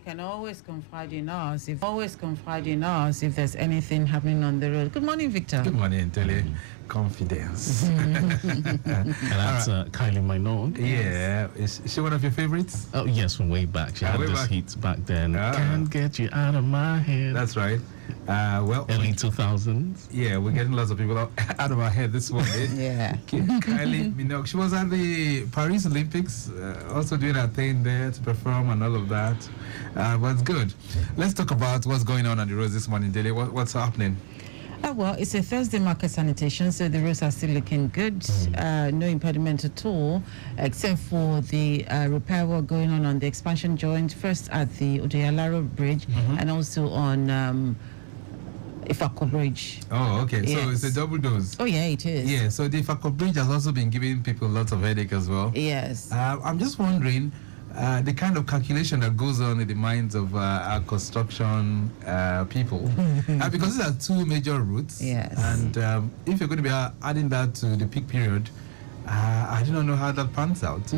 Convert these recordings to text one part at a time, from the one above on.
you can always confide in us if there's anything happening on the road. Good morning, Victor. Good morning, Tele. Confidence. And that's Kylie Minogue. Yeah. Is she one of your favorites? Oh, yes, from way back. She had this hit back then. Can't get you out of my head. That's right. Well, early 2000s. Yeah, we're getting lots of people out of our head this morning. Yeah. Kylie Minogue. She was at the Paris Olympics, also doing her thing there to perform and all of that. But it's good. Let's talk about what's going on the roads this morning, Dele. What's happening? Well, it's a Thursday market sanitation, so the roads are still looking good. No impediment at all, except for the repair work going on the expansion joint, first at the Odoyalaro Bridge and also on Ifako Bridge. Oh, okay. Yes. So it's a double dose. Oh, yeah, it is. Yeah, so the Ifako Bridge has also been giving people lots of headache as well. Yes. I'm just wondering, the kind of calculation that goes on in the minds of our construction people, because these are two major routes. Yes. And if you're going to be adding that to the peak period, I do not know how that pans out.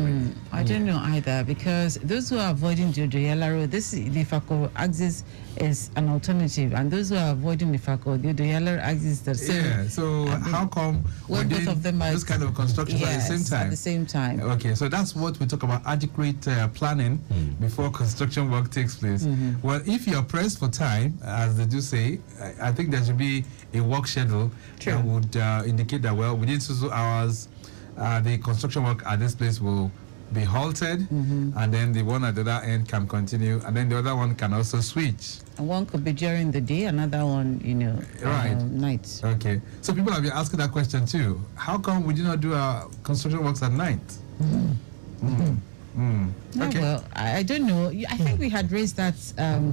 I don't know either, because those who are avoiding the Odoyalaro, the Ifako axis is an alternative, and those who are avoiding the Ifako, the Odoyalaro axis is the same. Yeah, so how come when both of them are those kind of constructions at the same time? At the same time. Okay, so that's what we talk about, adequate planning before construction work takes place. Well, if you're pressed for time, as they do say, I think there should be a work schedule that would indicate that, well, within 2 hours, the construction work at this place will be halted, and then the one at the other end can continue, and then the other one can also switch. And one could be during the day, another one, night. Okay. So people have been asking that question too. How come we do not do our construction works at night? Okay. Well, I don't know. I think we had raised that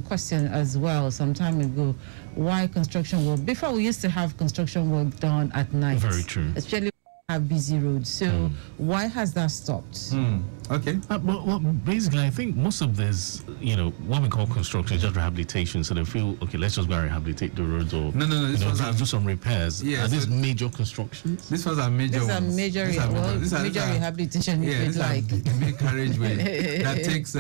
question as well some time ago. Why construction work? Before, we used to have construction work done at night. Very true. Especially have busy roads. So why has that stopped? Okay. Well, basically, I think most of this, what we call construction is just rehabilitation. So they feel, okay, let's just go and rehabilitate the roads, or do some repairs. Yeah, are these major constructions? These ones are major ones. Major rehabilitation, if you'd like. Big carriageway that takes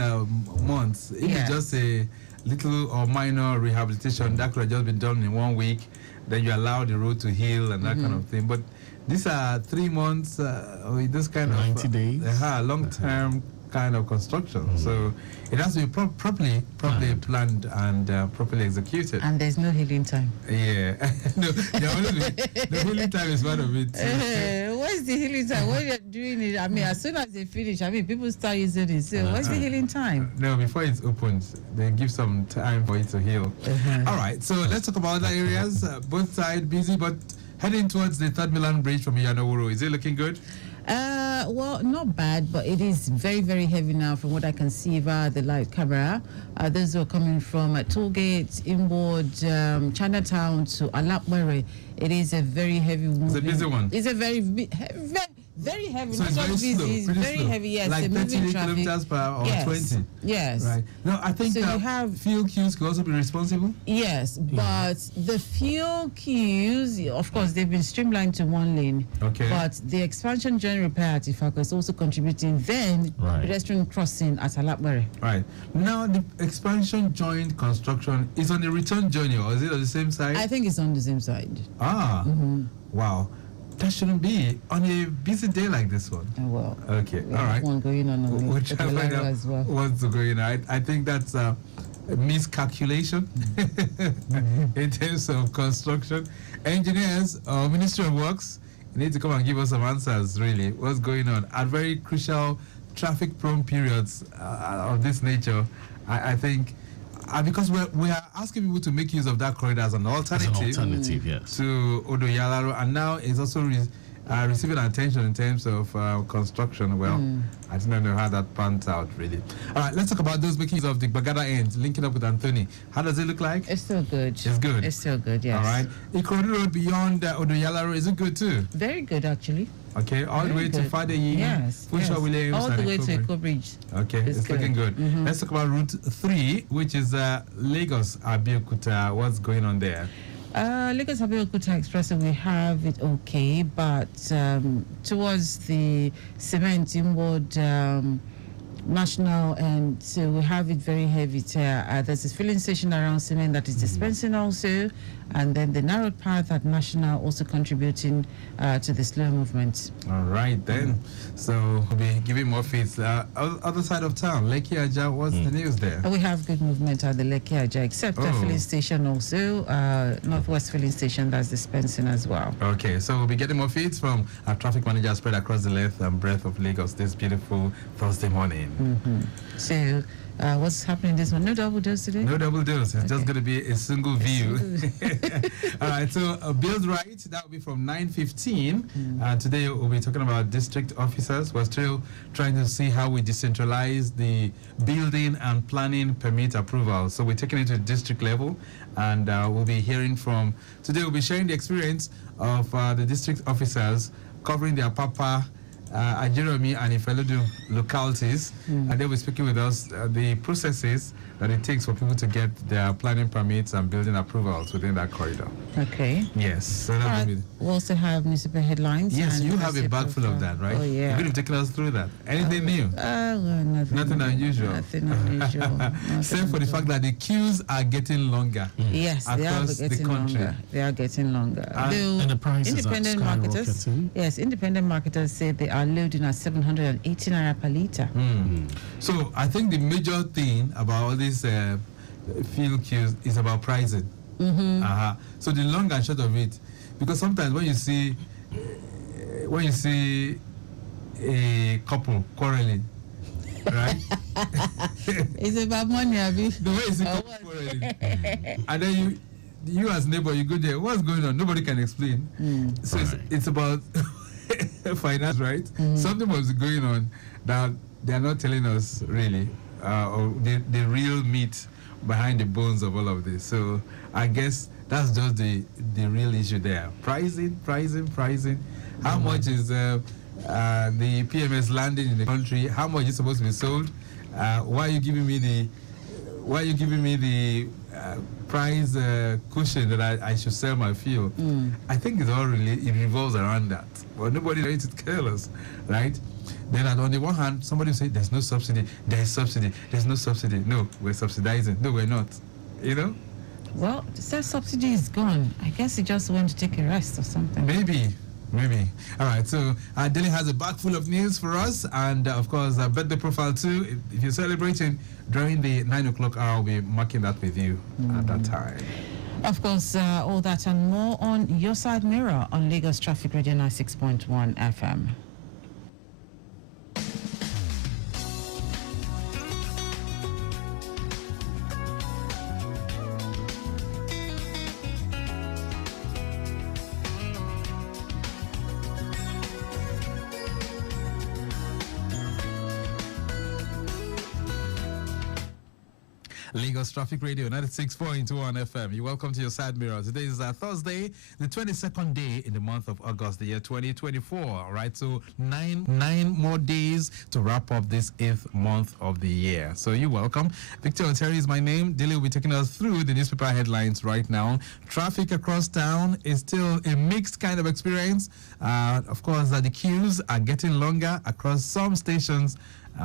months. If it's just a little or minor rehabilitation, that could have just been done in 1 week. Then you allow the road to heal and that kind of thing. But these are 3 months with this kind 90 of days, long-term kind of construction. So it has to be properly planned and properly executed. And there's no healing time. Yeah. No, the healing time is one of it. What's the healing time? When you're doing it, as soon as they finish, people start using it. So what's the healing time? No, before it's opened, they give some time for it to heal. All right, so let's talk about other areas. Both sides busy, but heading towards the 3rd Milan Bridge from Iyanowuro. Is it looking good? Well, not bad, but it is very, very heavy now from what I can see via the live camera. Those who are coming from Tollgate, inward, Chinatown to Alapwere. It is a very heavy movement. It's a busy one. It's a very heavy. So it's very slow, it's very slow. heavy, yes. Like 30 kilometers per hour or 20. Yes. Right. No, I think so you have fuel queues could also be responsible. Yes, but the fuel queues, of course, they've been streamlined to 1 lane. Okay. But the expansion joint repair at Ifako is also contributing. Then pedestrian crossing at Alapwere. Right. Now the expansion joint construction is on the return journey, or is it on the same side? I think it's on the same side. Ah. Wow. That shouldn't be on a busy day like this one. Oh, well. Okay. All right. One going on we'll try to find out as well. What's going on. I think that's a miscalculation in terms of construction. Engineers or Ministry of Works, you need to come and give us some answers, really. What's going on at very crucial traffic-prone periods of this nature? I think because we are asking people to make use of that corridor as an alternative, yes, to Odoyalaro, and now it's also receiving attention in terms of construction. Well, I don't know how that pans out, really. All right, let's talk about those making use of the Bagada end, linking up with Anthony. How does it look like? It's still good. It's good. It's still good, yes. All right. Ikorodu Road beyond Odoyalaro, is it good too? Very good, actually. Okay, all the way to Fadeyi, Williams, all the way to Eko Bridge. Okay, it's looking good. Let's talk about Route 3, which is Lagos Abeokuta. What's going on there? Lagos Abeokuta Expressway, we have it okay, but towards the cement inward National, and so we have it very heavy there. There's a filling station around Cement that is dispensing also, and then the narrowed path at National also contributing to the slow movement. All right then. So we'll be giving more feeds. Other side of town, Lekki Aja, what's the news there? We have good movement at the Lekki Aja, except the filling station also, Northwest filling station that's dispensing as well. Okay, so we'll be getting more feeds from our traffic manager spread across the length and breadth of Lagos this beautiful Thursday morning. So what's happening this one? No double dose today? No double dose. It's just going to be a single view. All right, so Build Right, that will be from 9:15. Today we'll be talking about district officers. We're still trying to see how we decentralize the building and planning permit approval. So we're taking it to district level, and we'll be hearing from, today we'll be sharing the experience of the district officers covering their Papa, Ajeromi and Ifelodu localities, and they'll be speaking with us the processes that it takes for people to get their planning permits and building approvals within that corridor. Okay. Yes. So that will be. We also have newspaper headlines. Yes, you have a bag full of that, right? Oh, yeah. You're going to be taking us through that. Anything new? Nothing unusual. Nothing unusual. Except for the fact that the queues are getting longer. Yes, they are getting longer. They are getting longer. And the prices independent are marketers, skyrocketing. yes, independent marketers say they are loading at 780 naira per litre. So I think the major thing about all these field queues is about pricing. So the long and short of it, because sometimes when you see a couple quarreling, right? It's about money, Abi. The way you see couple quarreling, and then you as neighbor, you go there, what's going on? Nobody can explain. So it's about finance, right? Something was going on that they are not telling us really, or the real meat behind the bones of all of this. So I guess that's just the real issue there. Pricing. How much is the PMS landing in the country? How much is supposed to be sold? Why are you giving me the price cushion that I should sell my fuel? I think it revolves around that. But nobody ready to tell us, right? Then on the one hand, somebody will say, there's no subsidy. There's subsidy. There's no subsidy. No, we're subsidizing. No, we're not. You know? Well, the subsidy is gone. I guess he just went to take a rest or something. Maybe. All right, so Delhi has a bag full of news for us, and of course, birthday profile too. If you're celebrating during the 9 o'clock hour, I'll be marking that with you at that time. Of course, all that and more on Your Side Mirror on Lagos Traffic Radio 96.1 FM. Lagos Traffic Radio 96.1 FM. You're welcome to Your Side Mirror. Today is Thursday, the 22nd day in the month of August, the year 2024. All right, so nine more days to wrap up this 8th month of the year. So you're welcome. Victor Oteri is my name. Dilly will be taking us through the newspaper headlines right now. Traffic across town is still a mixed kind of experience. Of course, the queues are getting longer across some stations.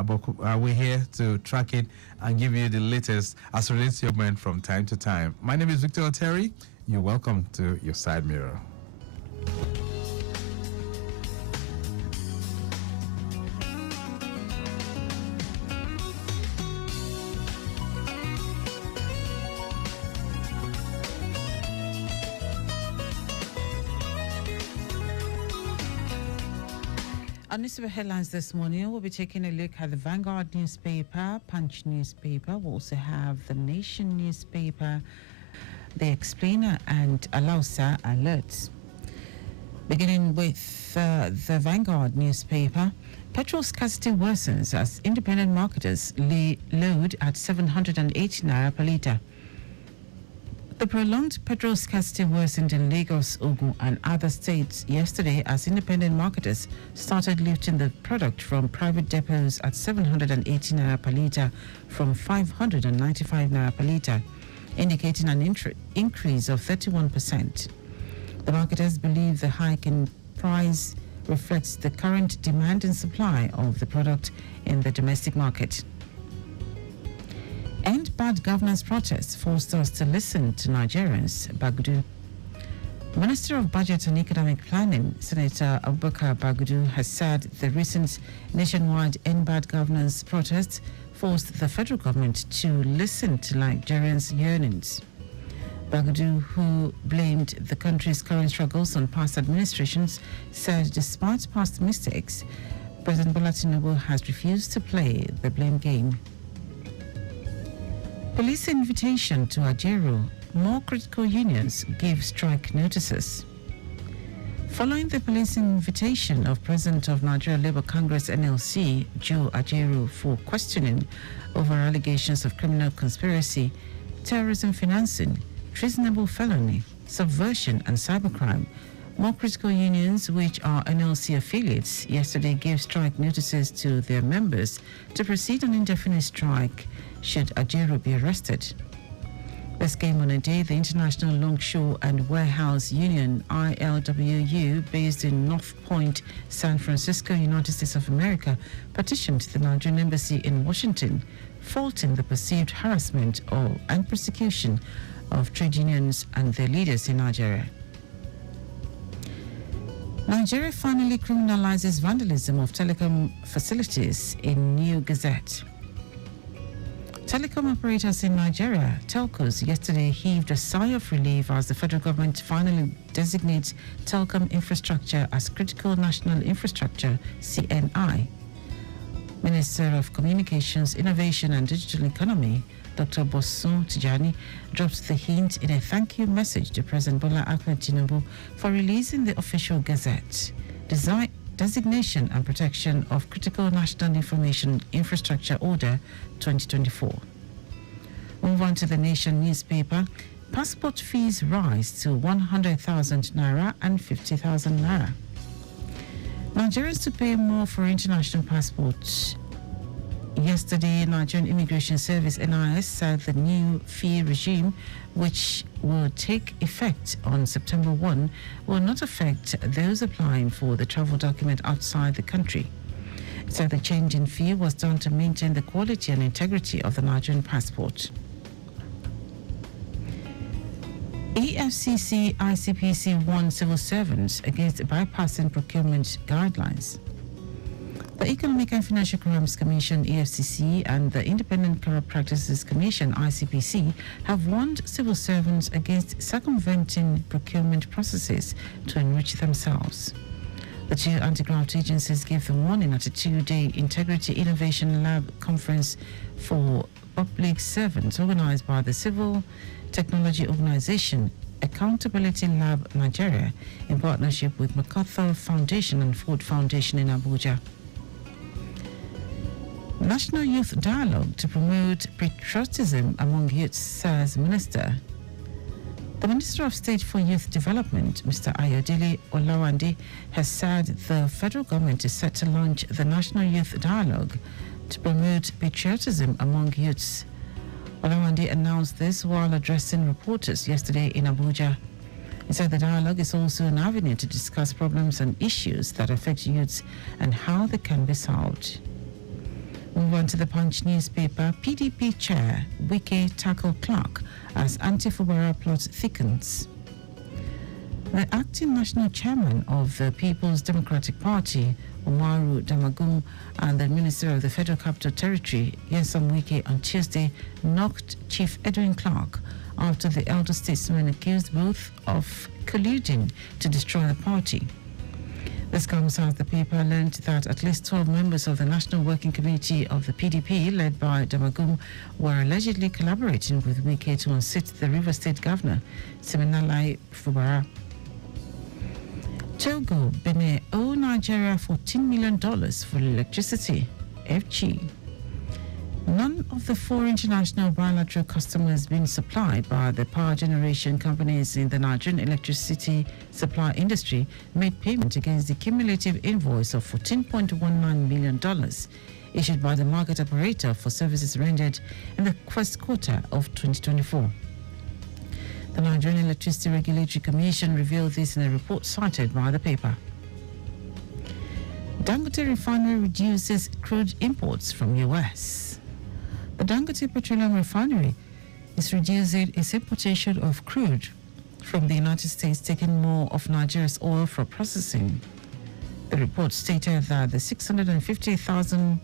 But we're here to track it and give you the latest as relates to your movement from time to time. My name is Victor Oteri. You're welcome to Your Side Mirror. Our newspaper headlines this morning, we'll be taking a look at the Vanguard newspaper, Punch newspaper. We'll also have the Nation newspaper, The Explainer, and Alausa Alerts. Beginning with the Vanguard newspaper, petrol scarcity worsens as independent marketers load at 780 naira per litre. The prolonged petrol scarcity worsened in Lagos, Ogun, and other states yesterday as independent marketers started lifting the product from private depots at 780 naira per litre from 595 naira per litre, indicating an increase of 31%. The marketers believe the hike in price reflects the current demand and supply of the product in the domestic market. End bad governance protests forced us to listen to Nigerians, Bagudu. Minister of Budget and Economic Planning, Senator Abubakar Bagudu, has said the recent nationwide end bad governance protests forced the federal government to listen to Nigerians' yearnings. Bagudu, who blamed the country's current struggles on past administrations, said despite past mistakes, President Bola Tinubu has refused to play the blame game. Police invitation to Ajero. More critical unions give strike notices. Following the police invitation of President of Nigeria Labour Congress NLC, Joe Ajaero, for questioning over allegations of criminal conspiracy, terrorism financing, treasonable felony, subversion and cybercrime, more critical unions, which are NLC affiliates, yesterday gave strike notices to their members to proceed on indefinite strike should Ajaero be arrested. This came on a day the International Longshore and Warehouse Union, ILWU, based in North Point, San Francisco, United States of America, petitioned the Nigerian Embassy in Washington, faulting the perceived harassment and persecution of trade unions and their leaders in Nigeria. Nigeria finally criminalizes vandalism of telecom facilities in new gazette. Telecom operators in Nigeria, telcos, yesterday heaved a sigh of relief as the federal government finally designates telecom infrastructure as critical national infrastructure, CNI. Minister of Communications, Innovation and Digital Economy, Dr. Bosun Tijani, dropped the hint in a thank you message to President Bola Ahmed Tinubu for releasing the official gazette. Designation and Protection of Critical National Information Infrastructure Order 2024. Move on to the Nation newspaper. Passport fees rise to 100,000 naira and 50,000 naira. Nigerians to pay more for international passports. Yesterday, Nigerian Immigration Service (NIS) said the new fee regime, which will take effect on September 1, will not affect those applying for the travel document outside the country. It said the change in fee was done to maintain the quality and integrity of the Nigerian passport. EFCC ICPC warned civil servants against bypassing procurement guidelines. The Economic and Financial Crimes Commission, EFCC, and the Independent Corrupt Practices Commission, ICPC, have warned civil servants against circumventing procurement processes to enrich themselves. The two anti-graft agencies gave the warning at a two-day Integrity Innovation Lab conference for public servants organized by the Civil Technology Organization, Accountability Lab Nigeria, in partnership with MacArthur Foundation and Ford Foundation in Abuja. National Youth Dialogue to promote patriotism among youths, says Minister. The Minister of State for Youth Development, Mr. Ayodele Olawande, has said the federal government is set to launch the National Youth Dialogue to promote patriotism among youths. Olawande announced this while addressing reporters yesterday in Abuja. He said the dialogue is also an avenue to discuss problems and issues that affect youths and how they can be solved. Move on to the Punch newspaper. PDP chair Wike tackle Clark as anti-Fubara plot thickens. The acting national chairman of the People's Democratic Party, Umaru Damagum, and the Minister of the Federal Capital Territory, Nyesom Wike, on Tuesday knocked Chief Edwin Clark after the elder statesman accused both of colluding to destroy the party. This comes as the paper learned that at least 12 members of the National Working Committee of the PDP, led by Damagum, were allegedly collaborating with Wike to unseat the River State Governor, Siminalai Fubara. Togo, Benin owe Nigeria $14 million for electricity, FG. None of the four international bilateral customers being supplied by the power generation companies in the Nigerian electricity supply industry made payment against the cumulative invoice of $14.19 million issued by the market operator for services rendered in the first quarter of 2024. The Nigerian Electricity Regulatory Commission revealed this in a report cited by the paper. Dangote refinery reduces crude imports from US. The Dangote Petroleum Refinery is reducing its importation of crude from the United States, taking more of Nigeria's oil for processing. The report stated that the 650,000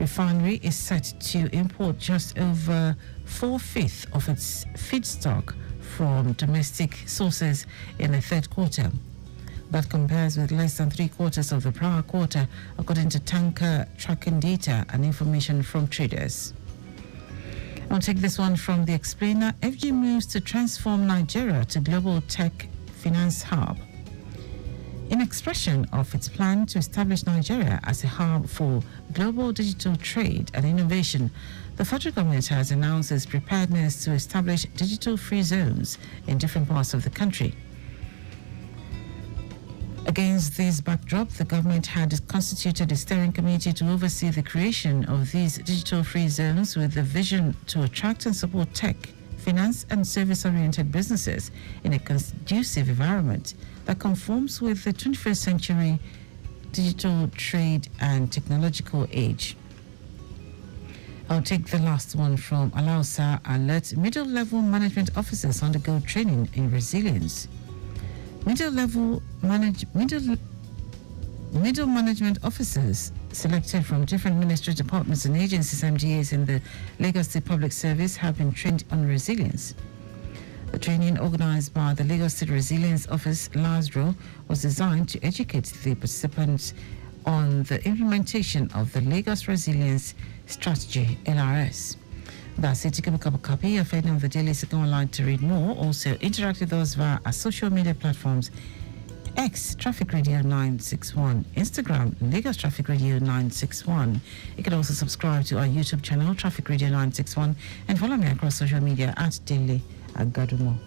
refinery is set to import just over 4/5 of its feedstock from domestic sources in the third quarter. That compares with less than 3/4 of the prior quarter, according to tanker tracking data and information from traders. I'll take this one from the explainer. FG moves to transform Nigeria to global tech finance hub. In expression of its plan to establish Nigeria as a hub for global digital trade and innovation, the federal government has announced its preparedness to establish digital-free zones in different parts of the country. Against this backdrop, the government had constituted a steering committee to oversee the creation of these digital-free zones with the vision to attract and support tech, finance and service-oriented businesses in a conducive environment that conforms with the 21st century digital trade and technological age. I'll take the last one from Alausa Alert. Middle-level management officers undergo training in resilience. Middle management officers selected from different ministry departments and agencies, MDAs, in the Lagos State Public Service have been trained on resilience. The training, organized by the Lagos State Resilience Office, LASRO, was designed to educate the participants on the implementation of the Lagos Resilience Strategy, LRS. That's it. You can pick up a copy of any of the daily to go online to read more. Also, interact with us via our social media platforms: X, Traffic Radio 961, Instagram, Lagos Traffic Radio 961. You can also subscribe to our YouTube channel, Traffic Radio 961, and follow me across social media at Daily Agadumo.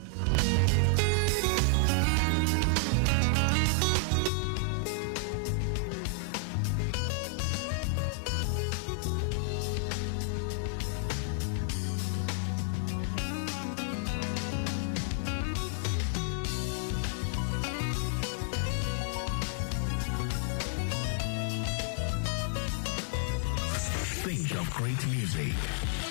Think of great music.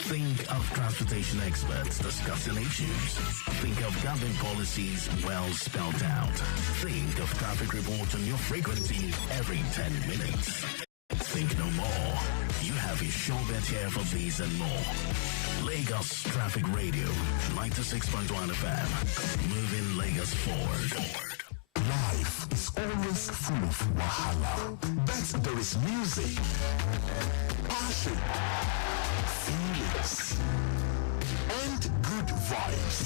Think of transportation experts discussing issues. Think of government policies well spelled out. Think of traffic reports on your frequency every 10 minutes. Think no more. You have a show bet here for these and more. Lagos Traffic Radio, 96.1 FM. Moving Lagos forward. Life is always full of wahala, but there is music, passion, feelings, and good vibes.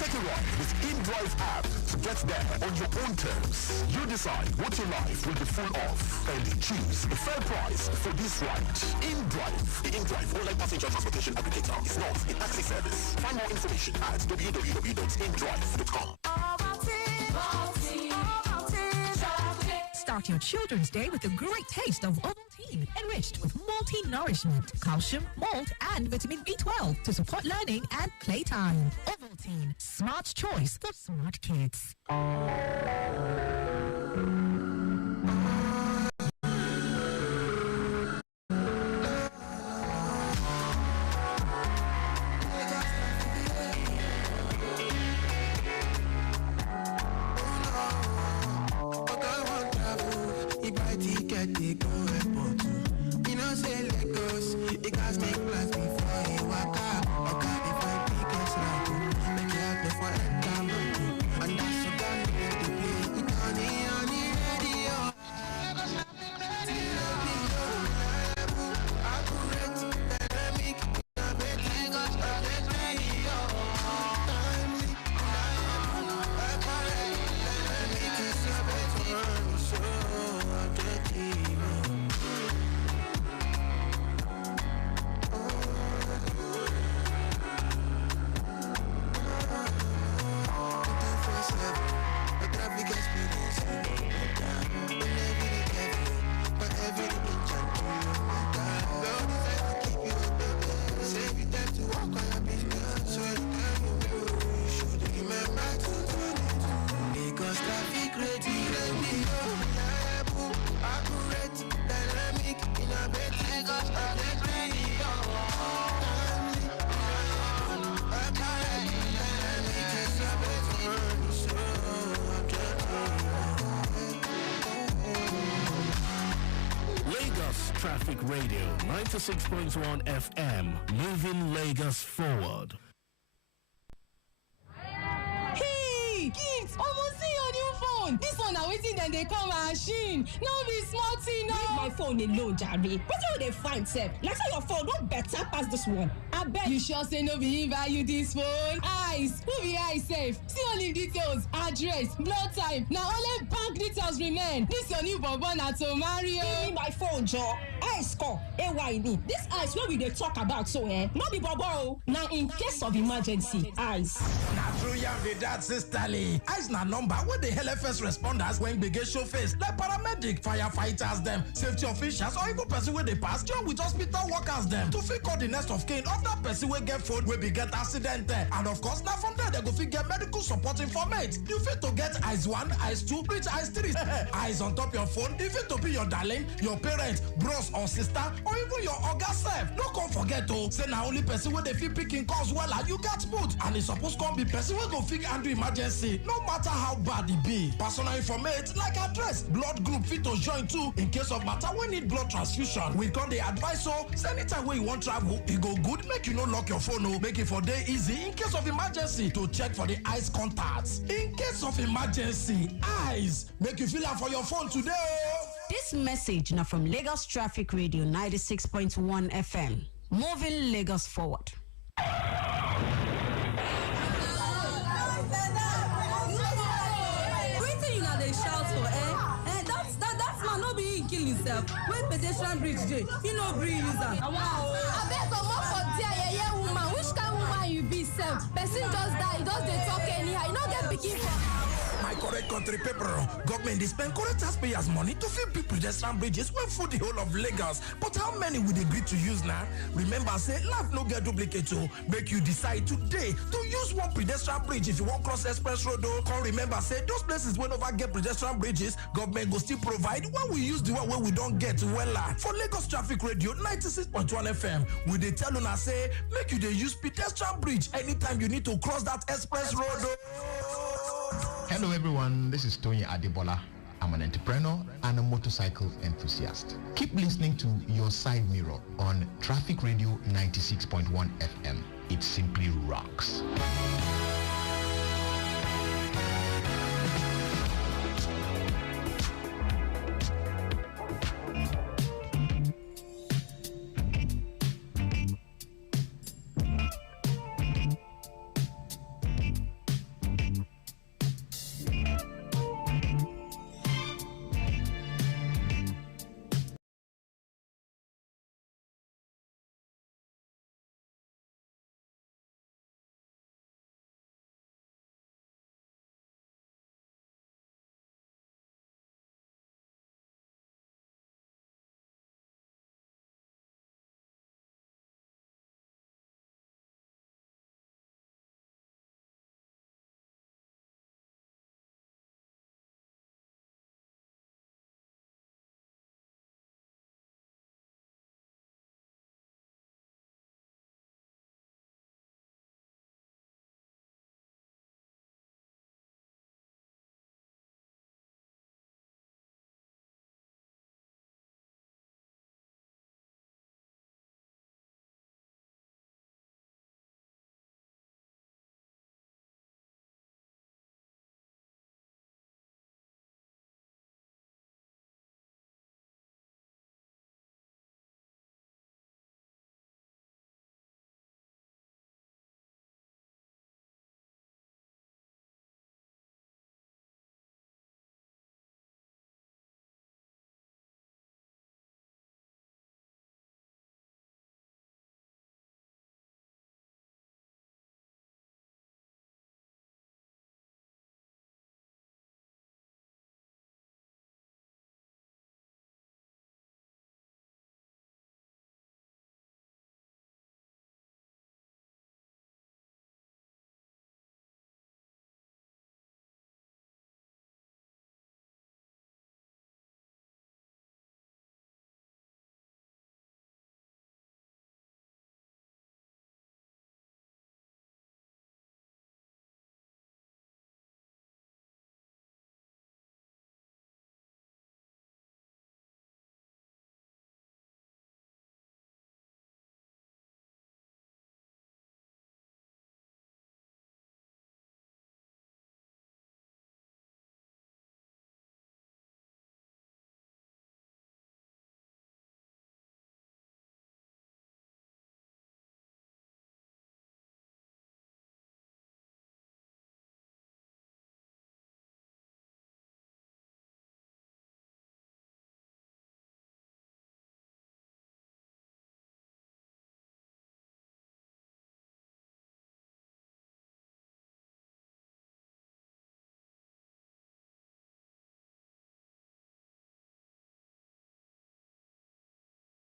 Take a ride with InDrive app to get there on your own terms. You decide what your life will be full of and choose a fair price for this ride. InDrive, the InDrive online passenger transportation aggregator, is not a taxi service. Find more information at www.indrive.com. Start your children's day with a great taste of Ovaltine, enriched with multi-nourishment, calcium, malt, and vitamin B12 to support learning and playtime. Ovaltine, smart choice for smart kids. Traffic Radio 96.1 FM, moving Lagos forward. Hey, kids, almost see your new phone. This one now waiting then they come machine. No be small thing, no. Leave my phone alone, Jerry. What do they find, sir? Let's say your phone don't better pass this one. I bet. You sure say no be him buy you this phone? Eyes, who be eye safe? See only details, address, blood type. Now only bank details remain. This your new bonbon na to marry. Give me my phone, Joe. Ice call. AY need. This ice what we they talk about so not be bobo. Now in case of emergency, ice. Now true yam be that sisterly. Ice na number where the LFS responders when they get show face like paramedic, firefighters them, safety officials or even person where they pass job with hospital workers them to fit call the next of kin of that person will get phone will be get accident and of course now from there they go fit get medical support informate. You fit to get ice 1, ice 2, reach ice 3. Eyes on top your phone. If it to be your darling, your parents, bros or sister, or even your oga self. No come forget to say now only person where they feel picking calls well you got smooth and it's supposed to be person where go fit handle emergency. No matter how bad it be. Personal informate like address, blood group fit to join too in case of matter we need blood transfusion. We got the advice so anytime where you want travel, it go good. Make you no lock your phone. No, make it for day easy in case of emergency to check for the ice contacts. In case of emergency, eyes make you feel out for your phone today. This message now from Lagos Traffic Radio 96.1 FM. Moving Lagos forward. Waiting you know they shout for that's man no be him kill himself. When pedestrian bridge dey, he no gree use am. I beg comot for there, yeye woman. Which kind woman you be sef? Person just die, you just dey talk anyhow. You no get pikin for house. My correct country paper, government they spend correct taxpayers' money to fill big pedestrian bridges when for the whole of Lagos. But how many would agree to use now? Remember, say life no get duplicate to make you decide today to use one pedestrian bridge if you want cross express road. Come remember, say those places will never get pedestrian bridges. Government go still provide when we use the one where we don't get well. For Lagos Traffic Radio 96.1 FM, we they tell you say make you they use pedestrian bridge anytime you need to cross that express road. Hello everyone, this is Tony Adebola. I'm an entrepreneur and a motorcycle enthusiast. Keep listening to Your Side Mirror on Traffic Radio 96.1 FM. It simply rocks.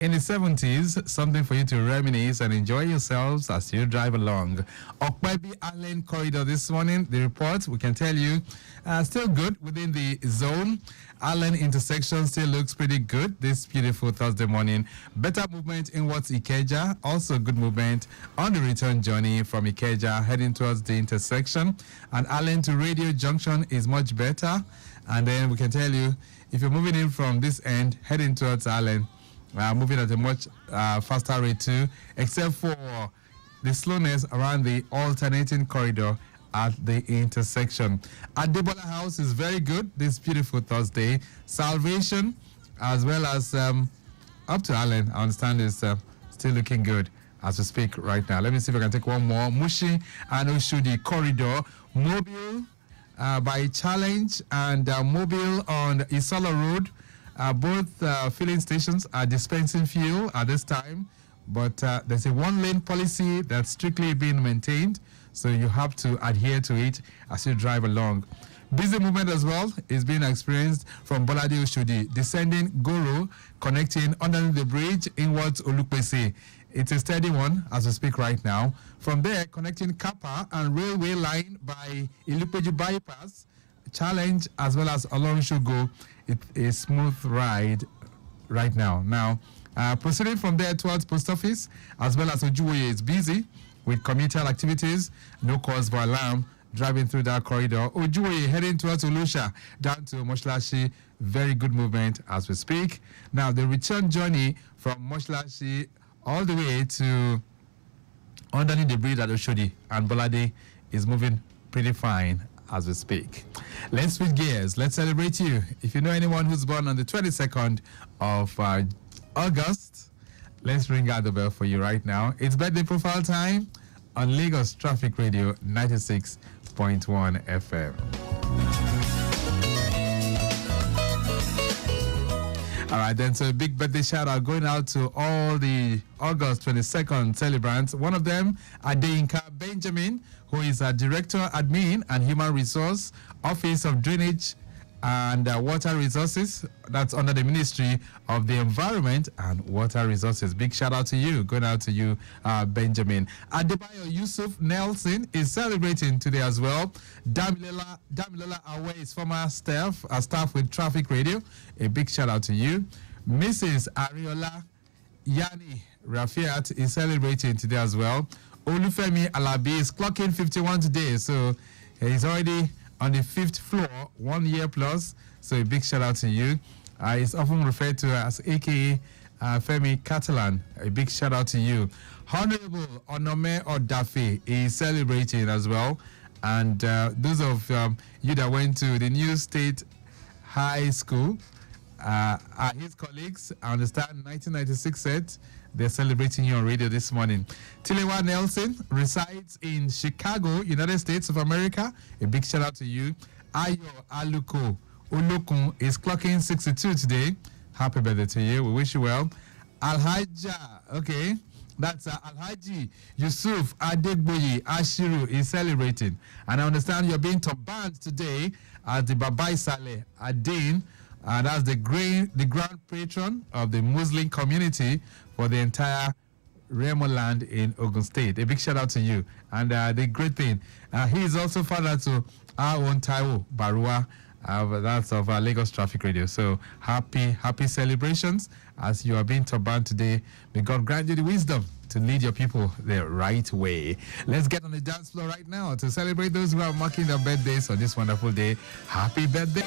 in the 70s, something for you to reminisce and enjoy yourselves as you drive along. Okpebi Allen Corridor this morning, the report, we can tell you, still good within the zone. Allen intersection still looks pretty good this beautiful Thursday morning. Better movement in what's Ikeja, also good movement on the return journey from Ikeja heading towards the intersection. And Allen to Radio Junction is much better. And then we can tell you, if you're moving in from this end, heading towards Allen, moving at a much faster rate too, except for the slowness around the alternating corridor at the intersection. Adebola House is very good this beautiful Thursday. Salvation, as well as up to Allen, I understand is still looking good as we speak right now. Let me see if I can take one more. Mushi and Oshudi corridor, Mobile by Challenge and Mobile on Isola Road. Both filling stations are dispensing fuel at this time, but there's a one-lane policy that's strictly being maintained, so you have to adhere to it as you drive along. Busy movement as well is being experienced from Bolade Oshodi, descending Goro, connecting underneath the bridge inwards Olupese. It's a steady one as we speak right now. From there, connecting Kappa and railway line by Ilupeju bypass, Challenge, as well as along Shugo. It's a smooth ride right now. Now, proceeding from there towards Post Office, as well as Ojuwoye is busy with commuter activities, no cause for alarm, driving through that corridor. Ojuwoye heading towards Olusha, down to Moshlashi, very good movement as we speak. Now, the return journey from Moshlashi all the way to underneath the bridge at Oshodi and Bolade is moving pretty fine as we speak. Let's switch gears. Let's celebrate you. If you know anyone who's born on the 22nd of August, let's ring out the bell for you right now. It's birthday profile time on Lagos Traffic Radio 96.1 FM. All right, then, so a big birthday shout out going out to all the August 22nd celebrants. One of them, Adeyinka Benjamin, who is a Director, Admin and Human Resource, Office of Drainage and Water Resources. That's under the Ministry of the Environment and Water Resources. Big shout out to you, going out to you, Benjamin. Adebayo Yusuf Nelson is celebrating today as well. Damilola Awe is former staff with Traffic Radio. A big shout out to you. Mrs. Ariola Yani Rafiat is celebrating today as well. Olufemi Alabi is clocking 51 today, so he's already on the 5th floor, 1 year plus. So a big shout out to you. He's often referred to as AKA Femi Catalan. A big shout out to you. Honorable Onome Odafe is celebrating as well. And those of you that went to the New State High School are his colleagues. I understand 1996 set. They're celebrating you on radio this morning. Tilewa Nelson resides in Chicago, United States of America. A big shout out to you. Ayo Aluko Olokun is clocking 62 today. Happy birthday to you. We wish you well. Alhaja, okay. That's Alhaji Yusuf Adegboye Ashiru is celebrating. And I understand you're being banned today as the Babai Saleh Adin. That's the grand patron of the Muslim community for the entire Remo land in Ogun State. A big shout out to you. And the great thing, he is also father to our own Taiwo Barua. That's of Lagos Traffic Radio. So happy celebrations as you are being turbaned today. May God grant you the wisdom to lead your people the right way. Let's get on the dance floor right now to celebrate those who are marking their birthdays on this wonderful day. Happy birthday.